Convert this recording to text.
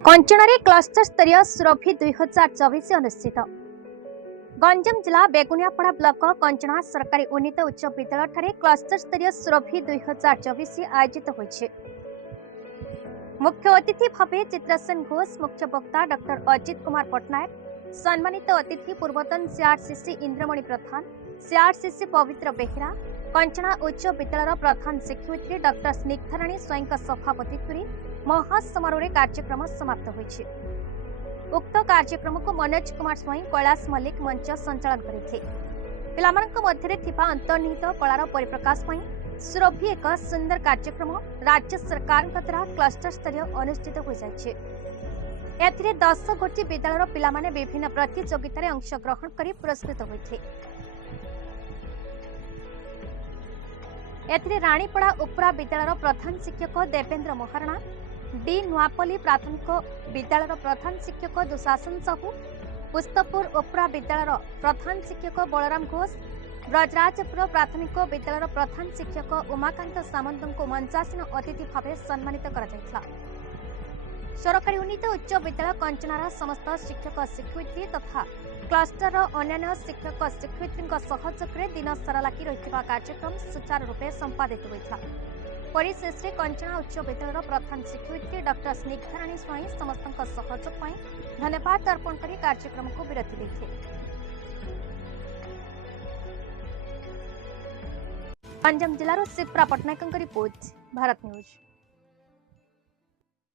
कंचन cluster स्तरीय सुरभि 2024 अनुष्ठित। गंजाम जिला Beguniapada block Kanchana सरकारी उन्नीत उच्च विद्यालय क्लस्टर स्तरीय सुरभि 2024 आयोजित होइछे। मुख्य अतिथि भावे चित्रसेन घोष, मुख्य वक्ता डॉक्टर अजित कुमार पटनायक, सम्मानित अतिथि पूर्वतन सीआरसीसी इंद्रमणि प्रधान, सीआरसीसी पवित्र बेहेरा, कंचना उच्च विद्यालय प्रधान शिक्षयित्री डॉक्टर स्निग्धाराणी स्वयं सभापतित्व महासमारोह कार्यक्रम समाप्त होइछे। उक्त कार्यक्रम को मनोज कुमार स्वयं, कैलाश मल्लिक मंच संचालन करते। पिलामानक मध्यरे थिबा अंतर्निहित कलार परिप्रकाश पई सुरभि एक सुंदर कार्यक्रम राज्य सरकार द्वारा क्लस्टर स्तरीय अनुष्ठित हो जाइछे। एथिरे 10 गोटी विद्यालयर पिलामाने विभिन्न प्रतियोगितारे अंशग्रहण करी पुरस्कृत होइथे। एथिरे रानीपड़ा उपरा विद्यालयर प्रधान शिक्षक देवेंद्र महारणा, डी नुआपल्ली प्राथमिक विद्यालयर प्रधान शिक्षक दुशासन साहू, पुस्तपुर उपरा विद्यालयर प्रधान शिक्षक बलराम घोष, ब्रजराजपुर प्राथमिक विद्यालयर प्रधान शिक्षक उमाकांत सामंत को मंचासीन अतिथि भाव सम्मानित करा। सरकारी उन्नीत उच्च विद्यालय कंचनार समस्त शिक्षक शिक्षयित्री तथा क्लस्टर अन्य शिक्षक शिक्षयित्री सहयोगे दिन सारा लगी रही कार्यक्रम सुचारू रूपे संपादित होता। परिशेष कंचना उच्च विद्यालय प्रधान शिक्षयित्री डॉक्टर स्निग्धाराणी स्वयं समस्त सहयोग धन्यवाद अर्पण कर कार्यक्रम को विरति देते। गंजाम जिलार शिप्रा पटनायक रिपोर्ट, भारत न्यूज।